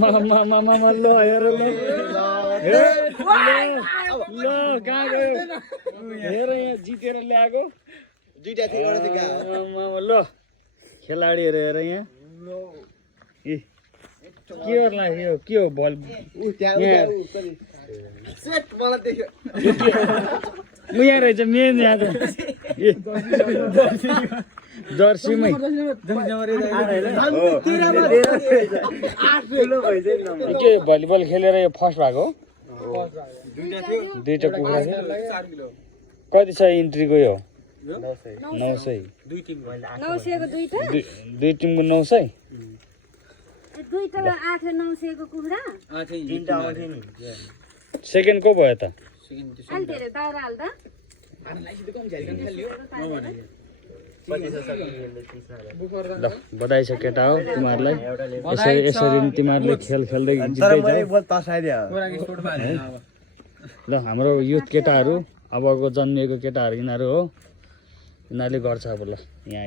ल हेर ल ल कहाँ गयो हेर यहाँ जितेर ल्याएको दुईटा थियो एउटा चाहिँ गयो ल खेलाडीहरू हेर यहाँ ए के गर्ला यो के हो बल सेट मलाई देख्यो यहाँ रहेछ मेन यहाँको जर्सीमै के भलिबल खेलेर यो फर्स्ट भएको हो दुईटा कुखुरा थियो कति छ इन्ट्रीको यो 900 दुई टिमको 900 दुईटा 800-900 को कुखुरा सेकेन्ड को भयो त अलि धेरै दाउरा हाल्दा ल बधाई छ केटा हो तिमीहरूलाई यसरी तिमीहरूले खेल खेल्दै जित्दै ल हाम्रो युथ केटाहरू अबको जन्मिएको केटाहरू यिनीहरू हो यिनीहरूले गर्छ अब ल यहाँ